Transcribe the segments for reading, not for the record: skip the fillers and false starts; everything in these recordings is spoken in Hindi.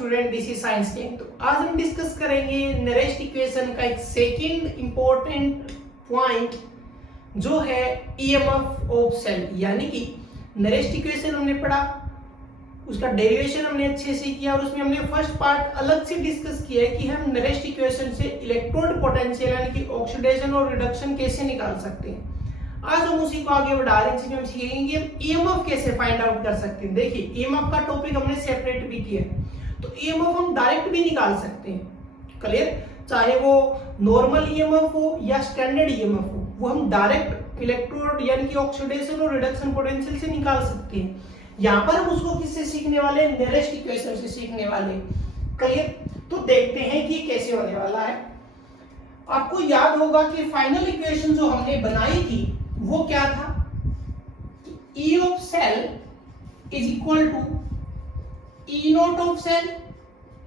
Student, this is science king. तो आज हम डिस्कस करेंगे नेरेस्ट इक्वेशन का एक सेकंड इंपॉर्टेंट पॉइंट जो है ईएमएफ ऑफ सेल। यानी कि नेरेस्ट इक्वेशन हमने पढ़ा, उसका डेरिवेशन हमने अच्छे से किया और उसमें हमने फर्स्ट पार्ट अलग से डिस्कस किया है कि हम नेरेस्ट इक्वेशन से इलेक्ट्रोड पोटेंशियल यानी कि ऑक्सीडेशन और रिडक्शन कैसे निकाल सकते हैं। आज हम उसी को आगे बढ़ा रहे हैं, जिसमें हम सीखेंगे ईएमएफ कैसे फाइंड आउट कर सकते हैं। देखिए ईएमएफ का टॉपिक हमने सेपरेट भी किया है, तो ईएमएफ हम डायरेक्ट भी निकाल सकते हैं। क्लियर? चाहे वो नॉर्मल ईएमएफ हो या स्टैंडर्ड ईएमएफ हो, वो हम डायरेक्ट इलेक्ट्रोड यानी कि ऑक्सीडेशन और रिडक्शन पोटेंशियल से निकाल सकते हैं। यहाँ पर हम उसको किससे सीखने वाले हैं? नेरेस्ट इक्वेशन से सीखने वाले। क्लियर? तो देखते हैं कि कैसे होने वाला है। आपको याद होगा कि फाइनल इक्वेशन जो हमने बनाई थी वो क्या था? E of cell is equal to E not of cell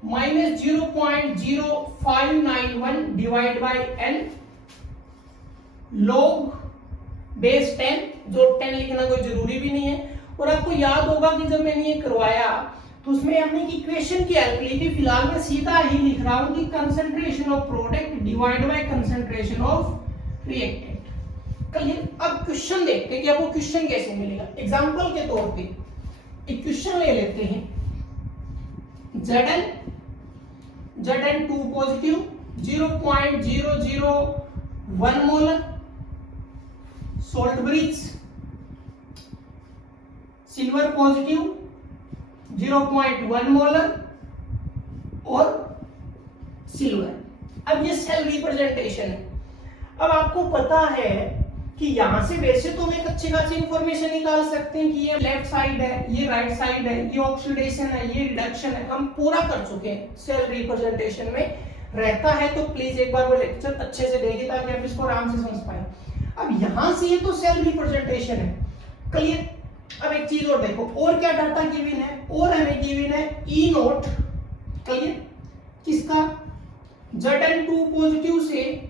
minus 0.0591 divide by n log base 10, जो 10 लिखना कोई जरूरी भी नहीं है। और आपको याद होगा कि जब मैंने ये करवाया तो उसमें हमने इक्वेशन की हेल्प ली थी। फिलहाल मैं सीधा ही लिख रहा हूं कि concentration of product divide by concentration of reactant. Clear? अब क्वेश्चन देखते हैं कि आपको क्वेश्चन कैसे मिलेगा। एग्जांपल के तौर पे एक क्वेश्चन ले लेते हैं। Zn2 positive 0.001 molar, salt bridge silver positive 0.1 molar और सिल्वर। अब ये सेल रिप्रेजेंटेशन है। अब आपको पता है कि यहां से वैसे तो हम एक अच्छी खासी इंफॉर्मेशन निकाल सकते हैं कि ये लेफ्ट साइड है, ये राइट साइड है, ये ऑक्सीडेशन है, ये रिडक्शन है। हम पूरा कर चुके हैं। सेल रिप्रेजेंटेशन में रहता है तो प्लीज एक बार वो लेक्चर अच्छे से देखिए ताकि आप इसको आराम से समझ पाए। अब यहां से ये तो सेल रिप्रेजेंटेशन है। क्लियर? अब एक चीज और देखो, और क्या डाटा गिवन है? और हमें गिवन है ई नोट। क्लियर? किसका? Zn2 पॉजिटिव से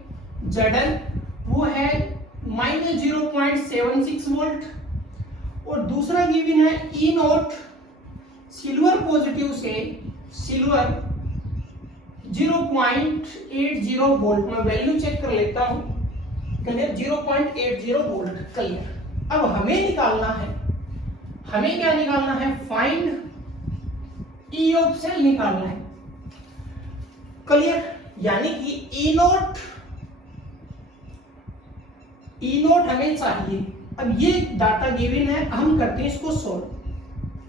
Zn वो है माइनस 0.76 वोल्ट, और दूसरा गिवन है ई नोट सिल्वर पॉजिटिव से सिल्वर 0.80 वोल्ट। मैं वैल्यू चेक कर लेता हूं। क्लियर? 0.80 वोल्ट। क्लियर? अब हमें निकालना है, हमें क्या निकालना है? फाइंड ई ऑफ सेल निकालना है। क्लियर? यानी कि ई नोट हमें चाहिए। अब ये डाटा गिवन है, हम करते हैं इसको सोल्व।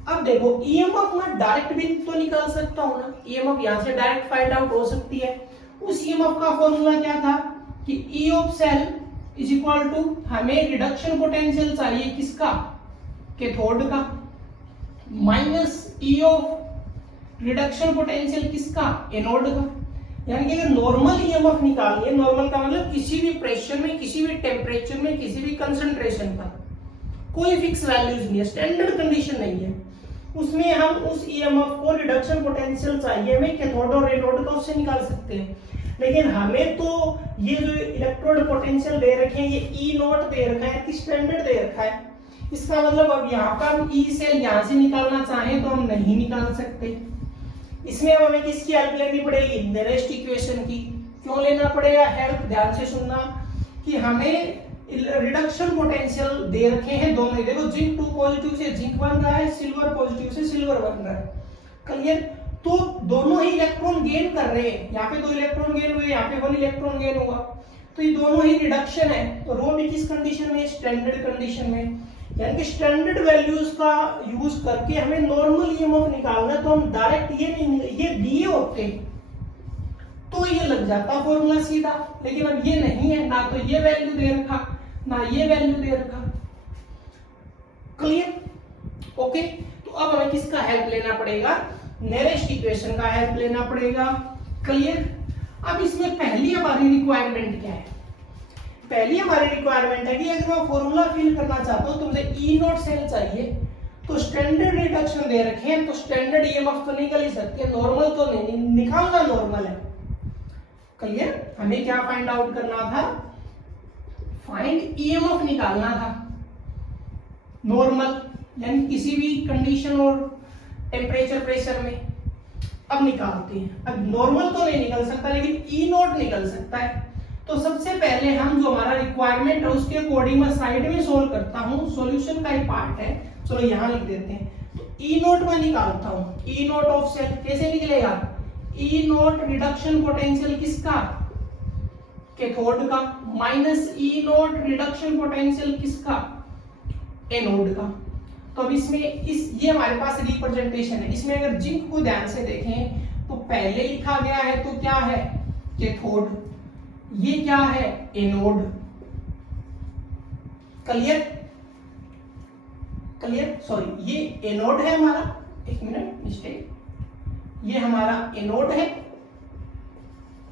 अब देखो ईएमएफ मैं डायरेक्ट भी तो निकाल सकता हूं ना। ईएमएफ यहां से डायरेक्ट फाइंड आउट हो सकती है। उस ईएमएफ का फॉर्मूला क्या था कि E of cell is equal to, हमें रिडक्शन पोटेंशियल चाहिए किसका? कैथोड का, minus E of reduction potential किसका? एनोड का। यानी कि अगर नॉर्मल ईएमएफ निकालनी है, नॉर्मल का मतलब किसी भी प्रेशर में, किसी भी टेम्परेचर में, किसी भी कंसंट्रेशन पर, कोई फिक्स वैल्यूज नहीं है, स्टैंडर्ड कंडीशन नहीं है, उसमें हम उस ईएमएफ को रिडक्शन पोटेंशियल चाहिए हमें कैथोड और एनोड का, उससे निकाल सकते हैं। लेकिन हमें तो ये जो इलेक्ट्रोड पोटेंशियल दे रखे हैं, ये ई नोट दे रखा है, स्टैंडर्ड दे रखा है। इसका मतलब अब यहाँ पर हम ई सेल यहाँ से निकालना चाहें तो हम नहीं निकाल सकते। इसमें अब हमें किसकी हेल्प लेनी पड़ेगी? नेरेस्ट इक्वेशन की। क्यों लेना पड़ेगा हेल्प? ध्यान से सुनना कि हमें रिडक्शन पोटेंशियल दे रखे हैं दोनों ही। देखो जिंक 2 पॉजिटिव से जिंक बन रहा है, सिल्वर पॉजिटिव से सिल्वर बन रहा है। क्लियर? तो दोनों ही इलेक्ट्रॉन गेन कर रहे हैं। यहाँ पे 2 इलेक्ट्रॉन गेन हुए, यहाँ पे 1 इलेक्ट्रॉन गेन हुआ, तो ये दोनों ही रिडक्शन है। तो रो भी किस कंडीशन में? स्टैंडर्ड कंडीशन में। यानी कि स्टैंडर्ड वैल्यूज का यूज करके हमें नॉर्मल ईएमएफ निकालना, तो हम डायरेक्ट ये दिए होते तो ये लग जाता फॉर्मूला सीधा। लेकिन अब ये नहीं है, ना तो ये वैल्यू दे रखा, ना ये वैल्यू दे रखा। क्लियर? ओके। तो अब हमें किसका हेल्प लेना पड़ेगा? नेरेस्ट इक्वेशन का हेल्प लेना पड़ेगा। क्लियर? अब इसमें पहली हमारी रिक्वायरमेंट क्या है? पहली हमारी रिक्वायरमेंट है कि अगर मैं फॉर्मूला फिल करना चाहता हूं तो मुझे ई नोट सेल चाहिए, तो स्टैंडर्ड रिडक्शन दे रखे हैं, तो स्टैंडर्ड ईएमएफ तो निकल ही सकती है, नॉर्मल तो नहीं निकालना, नॉर्मल है। क्लियर? हमें क्या फाइंड आउट करना था? फाइंड ईएमएफ निकालना था नॉर्मल, यानी किसी भी कंडीशन और टेम्परेचर प्रेशर में। अब निकालते हैं। अब नॉर्मल तो नहीं निकल सकता लेकिन ई नोट निकल सकता है। तो सबसे पहले हम जो हमारा रिक्वायरमेंट है उसके अकॉर्डिंग मैं साइड में सोल्व करता हूँ, सॉल्यूशन का ही पार्ट है। चलो यहाँ लिख देते हैं। तो ई नोट में निकालता हूँ, ई नोट ऑफ सेल कैसे निकलेगा? ई नोट रिडक्शन पोटेंशियल किसका? कैथोड का, माइनस ई नोट रिडक्शन पोटेंशियल किसका? एनोड का। तो अब इसमें ये हमारे पास रिप्रेजेंटेशन है। इसमें अगर जिंक को ध्यान से देखें तो पहले लिखा गया है तो क्या है? कैथोड। ये क्या है? एनोड। क्लियर? क्लियर? सॉरी, ये एनोड है हमारा, एक मिनट मिस्टेक, ये हमारा एनोड है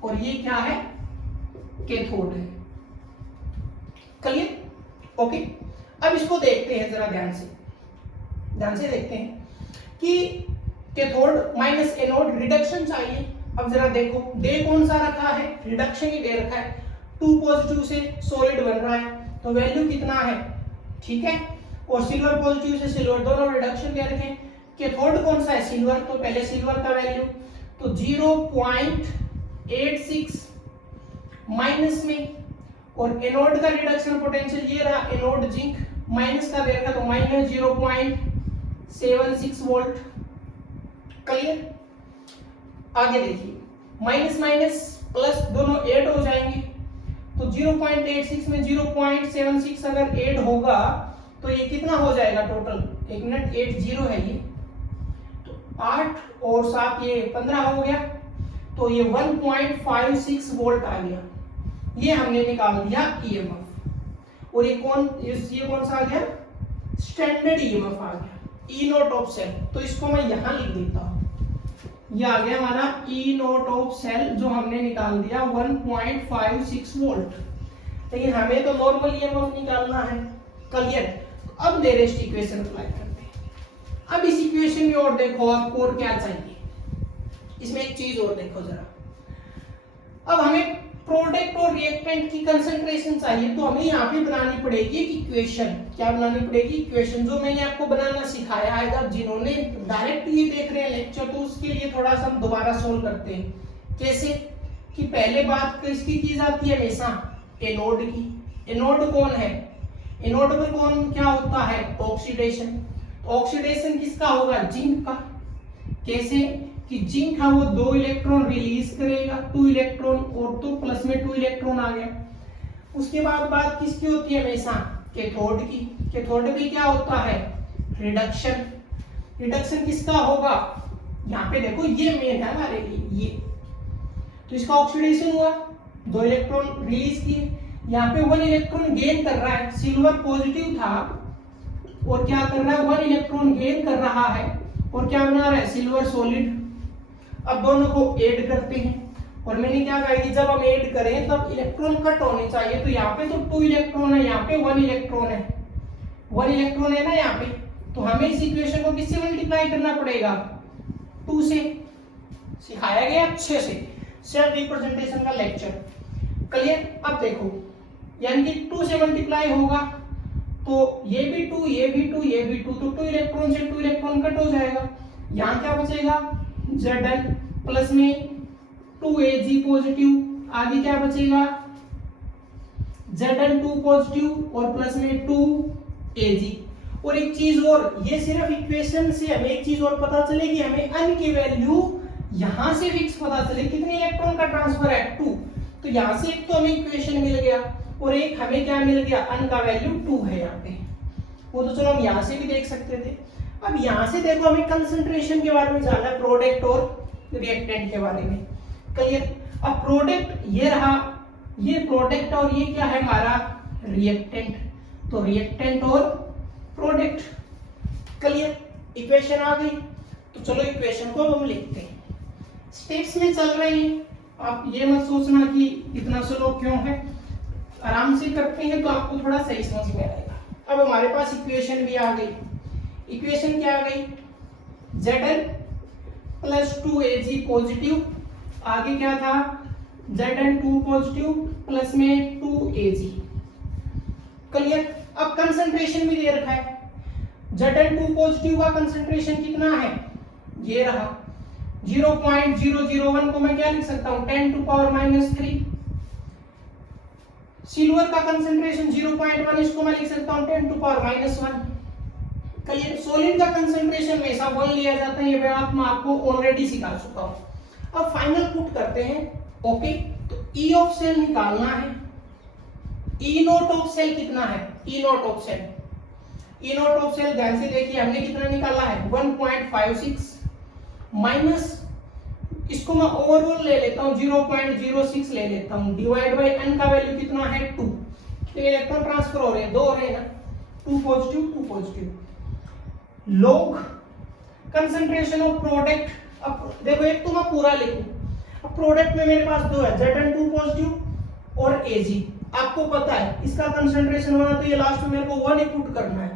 और ये क्या है? कैथोड है। क्लियर? ओके। अब इसको देखते हैं जरा ध्यान से देखते हैं कि कैथोड माइनस एनोड रिडक्शन चाहिए। अब जरा देखो, दे कौन सा रखा है? रिडक्शन ही दे रखा है। 2 पॉजिटिव से सॉलिड बन रहा है तो वैल्यू कितना है? ठीक है। और सिल्वर पॉजिटिव से सिल्वर, दोनों रिडक्शन दे रखे हैं। कैथोड कौन सा है? सिल्वर, तो पहले सिल्वर का वैल्यू तो 0.86 माइनस में, और एनोड का रिडक्शन पोटेंशियल ये रहा, एनोड जिंक, माइनस का दे रखा तो माइनस 0.76 वोल्ट। क्लियर? आगे देखिए, माइनस माइनस प्लस दोनों ऐड हो जाएंगे तो 0.86 में 0.76 अगर ऐड होगा तो ये कितना हो जाएगा टोटल? एक मिनट, 80 है ये, तो 8 और 7 ये 15 हो गया, तो ये 1.56 वोल्ट आ गया। ये हमने निकाल दिया ईएमएफ। और ये कौन सा आ गया? स्टैंडर्ड ईएमएफ आ गया, ई नोट ऑफ सेल। तो इसको मैं यहां लिख देता हूं, ये आ गया हमारा ई नोट ऑफ सेल जो हमने निकाल दिया 1.56 वोल्ट। लेकिन हमें तो नॉर्मल ईएमएफ निकालना है। क्लियर? अब नेरेस्ट इक्वेशन अप्लाई करते हैं। अब इस इक्वेशन में और देखो आपको और क्या चाहिए। इसमें एक चीज और देखो जरा, अब हमें प्रोडक्ट और रिएक्टेंट की कंसंट्रेशन चाहिए तो हमें यहाँ पे बनानी पड़ेगी इक्वेशन। क्या बनानी पड़ेगी? इक्वेशन, जो मैंने आपको बनाना सिखाया है। जब जिन्होंने डायरेक्ट ये देख रहे हैं लेक्चर तो उसके लिए थोड़ा सा हम दोबारा सोल्व करते हैं। कैसे कि पहले बात किसकी की जाती है? हमेशा एनोड की। एनोड कौन है? एनोड में कौन क्या होता है? ऑक्सीडेशन। ऑक्सीडेशन किसका होगा? जिंक का। कैसे कि जिंक है वो 2 इलेक्ट्रॉन रिलीज करेगा, 2 इलेक्ट्रॉन, और तो प्लस में 2 इलेक्ट्रॉन आ गया। उसके बाद बात किसकी होती है? हमेशा कैथोड की। कैथोड में क्या होता है? रिडक्शन। रिडक्शन किसका होगा? यहाँ पे देखो, ये मेन है हमारे लिए, ये तो इसका ऑक्सीडेशन हुआ, 2 इलेक्ट्रॉन रिलीज किए। यहाँ पे 1 इलेक्ट्रॉन गेन कर रहा है, सिल्वर पॉजिटिव था और क्या कर रहा है? 1 इलेक्ट्रॉन गेन कर रहा है और क्या बना रहा है? Silver solid. अब दोनों को ऐड करते हैं और मैंने क्या कहा कि जब हम ऐड करें तब इलेक्ट्रॉन कट होने चाहिए। तो यहाँ पे तो 2 इलेक्ट्रॉन है, यहाँ पे 1 इलेक्ट्रॉन है, 1 इलेक्ट्रॉन है ना यहाँ पे। तो हमें इस इक्वेशन को किससे मल्टीप्लाई करना पड़ेगा? 2 से। सिखाया गया अच्छे से सेल रिप्रेजेंटेशन का लेक्चर। क्लियर? अब देखो, यानी कि 2 से मल्टीप्लाई होगा तो ये भी 2, ये भी 2, ये भी 2, तो 2 इलेक्ट्रॉन से 2 इलेक्ट्रॉन कट हो जाएगा। यहाँ क्या बचेगा? Zn प्लस में 2Ag पॉजिटिव, आगे क्या बचेगा? Zn2 पॉजिटिव और प्लस में 2Ag। और एक चीज और, ये सिर्फ इक्वेशन से हमें एक चीज और पता चलेगी, हमें n की वैल्यू यहां से फिक्स पता चले कितने इलेक्ट्रॉन का ट्रांसफर है? 2। तो यहां से एक तो हमें इक्वेशन मिल गया और एक हमें क्या मिल गया? n का वैल्यू 2 है यहाँ पे। वो तो चलो हम यहां से भी देख सकते थे। अब यहां से देखो, हमें कंसंट्रेशन के बारे में जानना है, प्रोडक्ट और रिएक्टेंट के बारे में। क्लियर? अब प्रोडक्ट ये रहा, ये प्रोडक्ट और ये क्या है हमारा? रिएक्टेंट। तो रिएक्टेंट और प्रोडक्ट। क्लियर? इक्वेशन आ गई। तो चलो इक्वेशन को हम लिखते हैं। स्टेप्स में चल रहे हैं, आप ये मत सोचना कि इतना स्लो क्यों है, आराम से करते हैं तो आपको थोड़ा सही समझ में आएगा। अब हमारे पास इक्वेशन भी आ गई। इक्वेशन क्या आ गई? Zn प्लस 2Ag पॉजिटिव, आगे क्या था? Zn2 पॉजिटिव प्लस में 2Ag। क्लियर? अब कंसंट्रेशन भी दे रखा है। Zn2 पॉजिटिव का कंसंट्रेशन कितना है? ये रहा, 0.001 को मैं क्या लिख सकता हूं 10 टू पावर -3। सिल्वर का कंसंट्रेशन 0.1, इसको मैं लिख सकता हूं 10 टू पावर -1। क्लियर। सॉलिड का कंसंट्रेशन हमेशा 1 लिया जाता है, ये बात मैं आपको ऑलरेडी सिखा चुका हूं। अब फाइनल पुट करते हैं। ओके, तो ई ऑफ सेल निकालना है। ई नोट ऑफ सेल कितना है? E note of cell, E note of cell ध्यान से देखिए, हमने कितना निकाला है 1.56 माइनस, इसको मैं ओवरऑल ले लेता हूं 0.06 ले लेता हूं, डिवाइड बाय एन का वैल्यू कितना है 2। तो इलेक्ट्रॉन ट्रांसफर हो रहे हैं, 2 हो रहे हैं ना, 2 positive 2 positive. Log concentration of product, अब देखो एक तो मैं पूरा लिखूं, अब प्रोडक्ट में मेरे पास 2 है, Zn2 पॉजिटिव और Ag। आपको पता है इसका कंसंट्रेशन होना तो ये लास्ट में मेरे को 1 ही पुट करना है,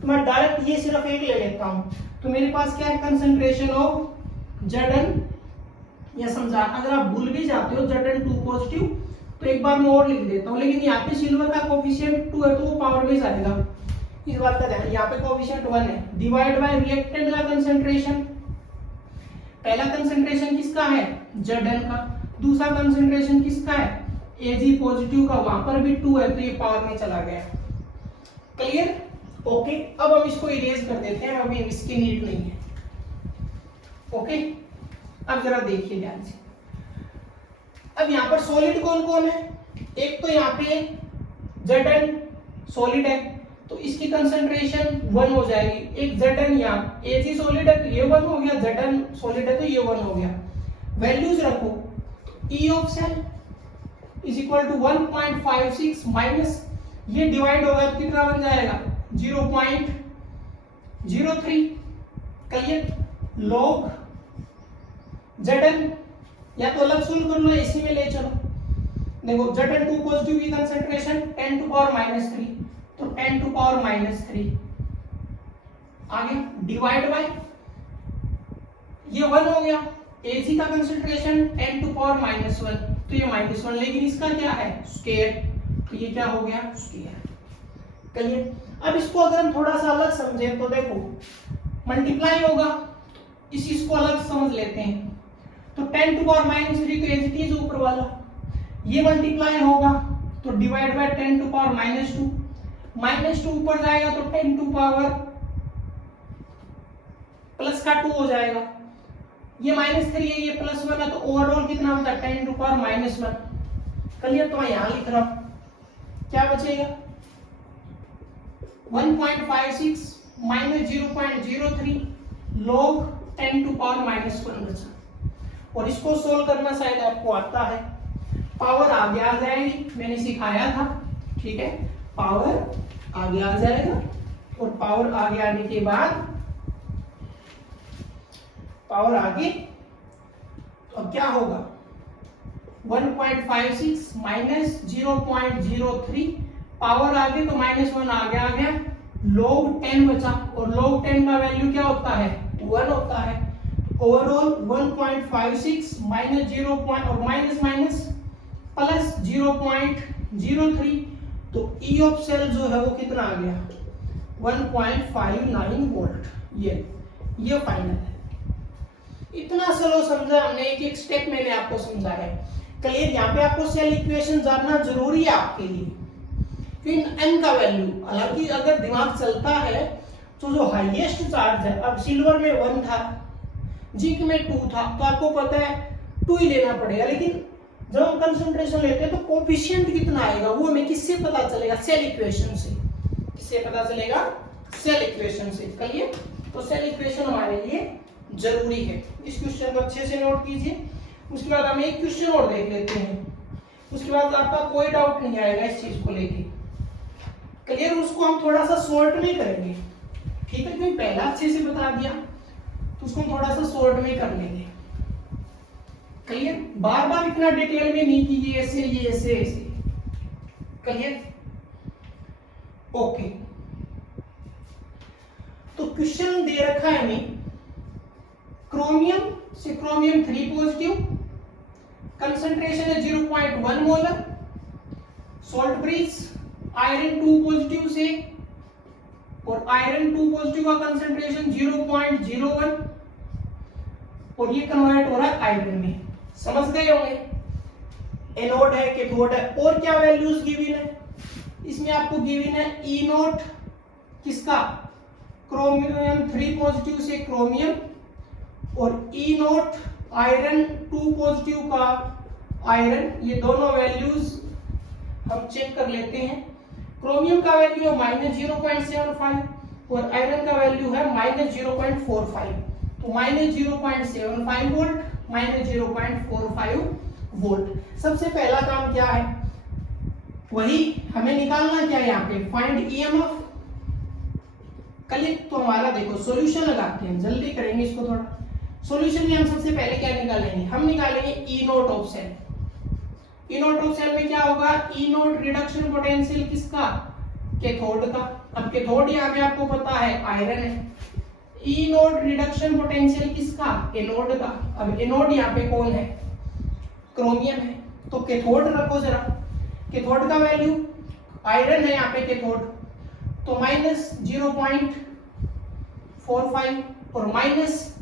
तो मैं डायरेक्ट ये सिर्फ एक ले लेता हूं। तो मेरे पास क्या है कंसंट्रेशन ऑफ Zn, या समझा, अगर आप भूल भी जाते हो Zn2 पॉजिटिव तो एक बार मैं और लिख देता हूं, लेकिन यहाँ पे सिल्वर का कोफिशिएंट 2 है तो वो पावर बेस आएगा, इस बात का ध्यान। यहाँ पे कोफिशिएंट 1 है, डिवाइड बाय रिएक्टेंट का कंसंट्रेशन। पहला कंसंट्रेशन किसका है? Zn का। दूसरा कंसंट्रेशन किसका है? Ag पॉजिटिव का, वहां पर भी 2 है तो ये पावर में चला गया। क्लियर? ओके, अब हम इसको इरेज कर देते हैं, अभी इसकी नीड नहीं है। ओके, अब जरा देखिए ध्यान से। अब यहाँ पर सॉलिड कौन कौन है? एक तो यहाँ पे Zn सॉलिड है तो इसकी कंसंट्रेशन 1 हो जाएगी। एक Zn यहाँ Ag सॉलिड है तो ये 1 हो गया, Zn सॉलिड है तो ये 1 हो गया। वैल्यूज रखो, E of cell is equal to 1.56 minus, ये डिवाइड होगा तो कितना बन जाएगा 0.03। क्लियर? लॉग Zn, या तो अलग सोल्व कर लो, इसी में ले चलो। देखो Zn2 पॉजिटिव की कंसंट्रेशन 10 टू पावर -3, तो 10 टू पावर -3 आगे, डिवाइड बाय ये 1 हो गया। Ag का कंसंट्रेशन 10 टू पावर -1, तो ये -1, लेकिन इसका क्या है स्क्वायर, तो ये क्या हो गया स्क्वायर। क्लियर? अब इसको अगर हम थोड़ा सा अलग समझे तो देखो मल्टीप्लाई होगा, इस इसको अलग समझ लेते हैं। तो 10 टू पावर -3 तो एज इट इज ऊपर वाला, ये मल्टीप्लाई होगा तो डिवाइड बाय 10 टू पावर -2, -2 ऊपर जाएगा तो 10 टू पावर प्लस का 2 हो जाएगा। ये -3 है, ये +1 है, तो ओवरऑल कितना होता है 10 टू पावर -1। क्लियर? तो मैं यहां लिख रहा हूं, क्या बचेगा 1.56 माइनस 0.03 log 10 टू पावर -1 बचा। और इसको सोल्व करना शायद आपको आता है, पावर आगे आ जाएगी, मैंने सिखाया था, ठीक है, पावर आगे आ जाएगा, और पावर आगे आने के बाद पावर आगे तो क्या होगा 1.56 माइनस 0.03, पावर आगे तो -1 आगे आ गया, log 10 बचा, और log 10 का वैल्यू क्या होता है 1 होता है। ओवरऑल 1.56 माइनस 0 और माइनस माइनस प्लस 0.03, तो ई ऑफ सेल जो है वो कितना आ गया 1.59 वोल्ट। ये फाइनल है। इतना स्लो समझा हमने, एक एक स्टेप मैंने आपको समझाया है। क्लियर? यहाँ पे आपको सेल इक्वेशन जानना जरूरी है आपके लिए, क्योंकि एन का वैल्यू, हालांकि अगर दिमाग चलता है तो जो हाईएस्ट चार्ज है, अब सिल्वर में 1 था, जिंक में 2 था, तो आपको पता है 2 ही लेना पड़ेगा, लेकिन जब हम कंसंट्रेशन लेते हैं तो कोफिशिएंट कितना आएगा वो हमें किससे पता चलेगा? सेल इक्वेशन से। किससे पता चलेगा? सेल इक्वेशन से। क्लियर? तो सेल इक्वेशन हमारे लिए जरूरी है। इस क्वेश्चन को अच्छे से नोट कीजिए। उसके बाद हम एक क्वेश्चन और देख लेते हैं, उसके बाद आपका कोई डाउट नहीं आएगा इस चीज को लेके। क्लियर? उसको हम थोड़ा सा शॉर्ट में करेंगे, ठीक है, क्योंकि पहला अच्छे से बता दिया तो उसको थोड़ा सा शॉर्ट में कर लेंगे। क्लियर? बार बार इतना डिटेल में नहीं कि ये ऐसे ये ऐसे ऐसे। क्लियर? ओके, तो क्वेश्चन दे रखा है हमें क्रोमियम से क्रोमियम 3 पॉजिटिव, कंसंट्रेशन है 0.1 molar. Salt bridge iron 2 positive से, और आयरन 2 पॉजिटिव का कंसंट्रेशन 0.01, और ये कन्वर्ट हो रहा है आयरन में। समझ गए होंगे, एनोड है, कैथोड है। और क्या वैल्यूज गिवन है इसमें? आपको गिवन है ई नोट किसका, क्रोमियम 3 पॉजिटिव से क्रोमियम, और ई नोट आयरन 2 पॉजिटिव का आयरन। ये दोनों वैल्यूज हम चेक कर लेते हैं। क्रोमियम का वैल्यू है -0.75 और आयरन का वैल्यू है -0.45। तो -0.75 वोल्ट, -0.45 वोल्ट। सबसे पहला काम क्या है, वही हमें निकालना क्या है यहाँ पे, फाइंड ईएमएफ। कल तो हमारा देखो सॉल्यूशन लगाते हैं, जल्दी करेंगे इसको थोड़ा। सॉल्यूशन में हम सबसे पहले क्या निकालेंगे, हम निकालेंगे E note of cell. E note of cell में क्या होगा, ई नोट रिडक्शन पोटेंशियल किसका, कैथोड का। अब कैथोड यहाँ पे आपको पता है आयरन है। ई नोट रिडक्शन पोटेंशियल किसका, एनोड का। अब एनोड यहाँ पे कौन है, क्रोमियम है। तो कैथोड रखो जरा, कैथोड का वैल्यू आयरन है यहाँ पे कैथोड, तो -0.45 और माइनस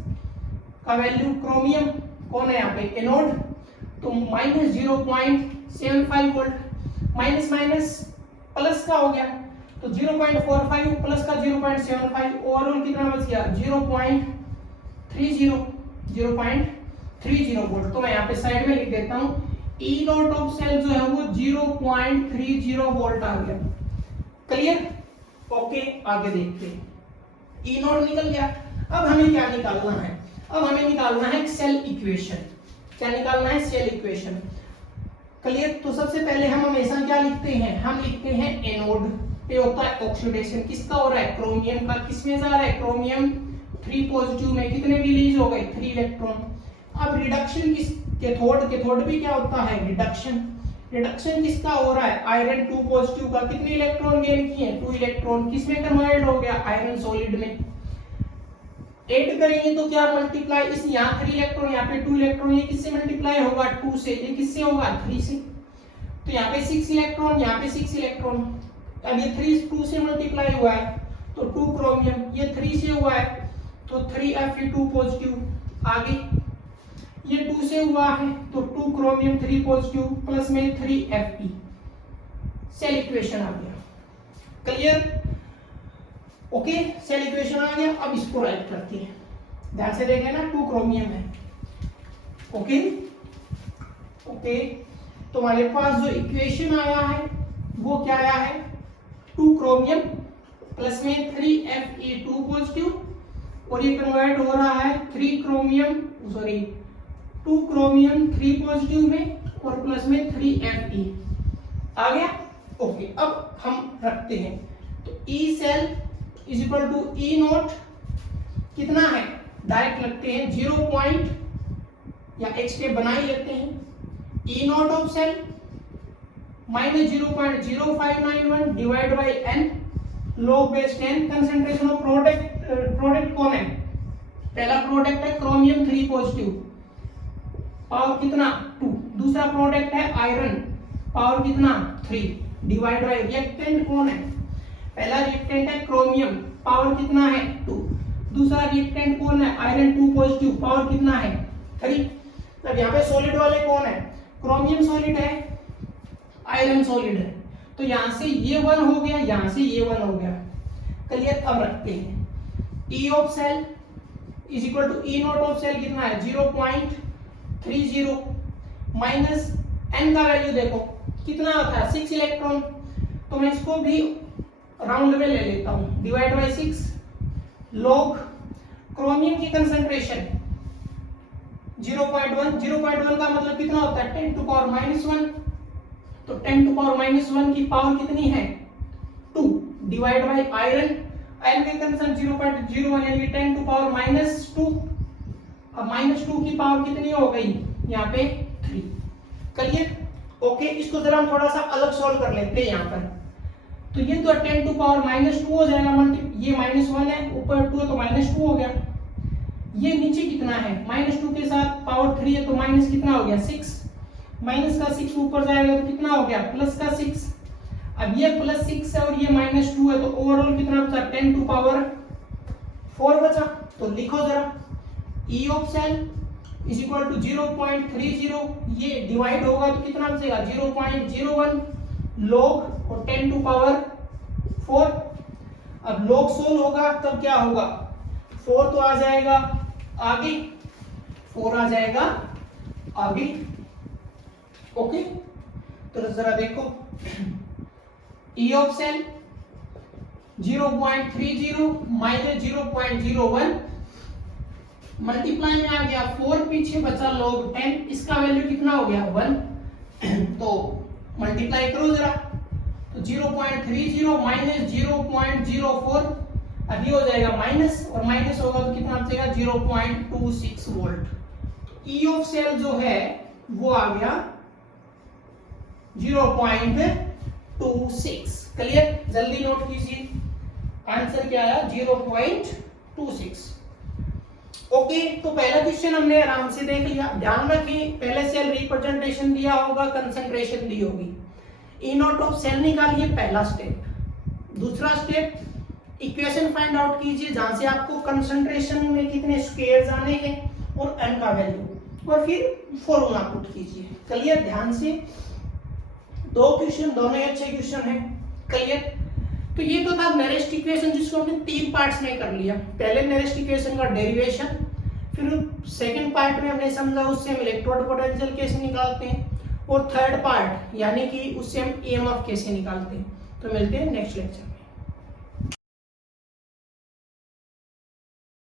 का वैल्यू क्रोमियम कौन है यहाँ पे, एनोड, तो -0.75 वोल्ट। माइनस माइनस प्लस का हो गया, तो 0.45 प्लस का 0.75, ओवरऑल कितना बच गया 0.30 वोल्ट। तो मैं यहाँ पे साइड में लिख देता हूँ, ई नोट ऑफ सेल जो है वो 0.30 वोल्ट आ गया। Clear, okay. आगे देखते हैं, ई नोट निकल गया। अब हमें क्या निकालना है, अब हमें निकालना है सेल इक्वेशन। क्या निकालना है, सेल इक्वेशन। क्लियर, तो सबसे पहले हम हमेशा क्या लिखते हैं, हम लिखते हैं एनोड पे होता है ऑक्सीडेशन किसका हो रहा है, क्रोमियम का। किसमें जा रहा है, क्रोमियम 3 पॉजिटिव में कितने रिलीज हो गए, 3 इलेक्ट्रॉन। अब रिडक्शन किस, कैथोड, कैथोड भी क्या होता है, रिडक्शन। रिडक्शन किसका हो रहा है, आयरन 2 पॉजिटिव का। कितने इलेक्ट्रॉन गेन किए, 2 इलेक्ट्रॉन। किसमें कन्वर्ट हो गया, आयरन सॉलिड में। ऐड करेंगे तो क्या मल्टीप्लाई, इस यहाँ 3 इलेक्ट्रॉन, यहाँ पे 2 इलेक्ट्रॉन, ये किससे मल्टीप्लाई होगा, 2 से। ये किससे होगा, 3 से। तो यहाँ पे 6 इलेक्ट्रॉन, यहाँ पे 6 इलेक्ट्रॉन। अब ये 3 2 से मल्टीप्लाई हुआ है तो 2 क्रोमियम, ये 3 से हुआ है तो 3Fe2 पॉजिटिव। आगे ये 2 से हुआ है तो 2 क्रोमियम 3 पॉजिटिव प्लस में 3Fe। सेल इक्वेशन आ गया। Clear, okay. सेल इक्वेशन आ गया। अब इसको राइट करते हैं, ध्यान से देखें ना, 2 क्रोमियम है। ओके ओके, तो हमारे पास जो इक्वेशन आया है वो क्या आया है, 2 क्रोमियम प्लस में 3Fe2 पॉजिटिव, और ये कन्वर्ट हो रहा है 2 क्रोमियम 3 पॉजिटिव में और प्लस में 3Fe। आ गया, ओके। अब हम रखते हैं, तो E cell is equal to E not कितना है, डायरेक्ट लगते हैं 0 या एक स्टेप बना ही लेते हैं। E note of cell -0.0591 divide by n log base 10। Concentration of product कौन है, पहला प्रोडक्ट है क्रोमियम 3 पॉजिटिव, पावर कितना 2। दूसरा प्रोडक्ट है आयरन, पावर कितना 3, डिवाइड बाई रिएक्टेंट कौन है, पहला रिएक्टेंट है क्रोमियम, पावर कितना है 2। दूसरा रिएक्टेंट कौन है, आयरन 2 पॉजिटिव, पावर कितना है 3। तब यहाँ पे सॉलिड वाले कौन है, क्रोमियम सॉलिड है, आयरन सॉलिड है। तो यहां से ये 1 हो गया, यहां से ये 1 हो गया। क्लियर, अब रखते हैं, E of cell is equal to E note of cell कितना है 0.30 माइनस n का वैल्यू देखो कितना आता है 6 इलेक्ट्रॉन। तो मैं इसको भी राउंड में ले लेता हूं, डिवाइड बाई 6 लॉग क्रोमियम की कंसंट्रेशन 0.1 का मतलब कितना होता है 10 टू पावर -1। तो 10 टू पावर -1 की पावर कितनी है 2, डिवाइड बाई आयरन, आयरन की कंसंट्रेशन 0.01 यानी 10 टू पावर -2। अब -2 की पावर कितनी हो गई यहाँ पे 3। Clear, okay. इसको जरा हम थोड़ा सा अलग सॉल्व कर लेते हैं यहाँ पर। तो ये तो 10 टू पावर -2 हो जाएगा, ये -1 है, ऊपर 2 है तो -2 हो गया। ये नीचे कितना है, -2 के साथ पावर 3 है तो माइनस कितना हो गया 6। माइनस का 6 ऊपर जाएगा तो कितना हो गया प्लस का 6। अब ये +6 है और ये -2 है तो ओवरऑल कितना बचा 10 टू पावर 4 बचा। तो लिखो जरा, E of cell is equal to 0.30, ये डिवाइड होगा तो कितना बचेगा 0.01 log और 10 टू पावर 4। अब log सोल होगा तब क्या होगा 4 तो आ जाएगा आगे, 4 आ जाएगा आगे। ओके, तो जरा देखो E of cell 0.30 minus 0.01 multiply में आ गया 4, पीछे बचा log 10, इसका वैल्यू कितना हो गया 1। तो मल्टीप्लाई करो जरा, तो 0.30 माइनस 0.04, अभी हो जाएगा माइनस, और माइनस होगा तो कितना बचेगा 0.26 वोल्ट। ई ऑफ सेल जो है वो आ गया 0.26। क्लियर, जल्दी नोट कीजिए, आंसर क्या आया 0.26। ओके, तो पहला क्वेश्चन हमने आराम से देख लिया। ध्यान रखें, पहले सेल रिप्रेजेंटेशन दिया होगा, कंसंट्रेशन दी होगी, ई नॉट ऑफ सेल निकालिए, पहला स्टेप। दूसरा स्टेप इक्वेशन फाइंड आउट कीजिए जहां से आपको कंसंट्रेशन में कितने स्क्वायर आने हैं और एन का वैल्यू, और फिर फॉर्मूला पुट कीजिए। क्लियर, ध्यान से, दो क्वेश्चन दोनों ही अच्छे क्वेश्चन हैं। क्लियर, तो ये तो था नेरेस्ट इक्वेशन जिसको हमने 3 पार्ट्स में कर लिया। पहले नेरेस्ट इक्वेशन का डेरिवेशन, फिर सेकंड पार्ट में हमने समझा उससे हम इलेक्ट्रोड पोटेंशियल कैसे निकालते हैं, और थर्ड पार्ट यानी कि उससे हम ईएमएफ कैसे निकालते हैं। तो मिलते हैं नेक्स्ट लेक्चर।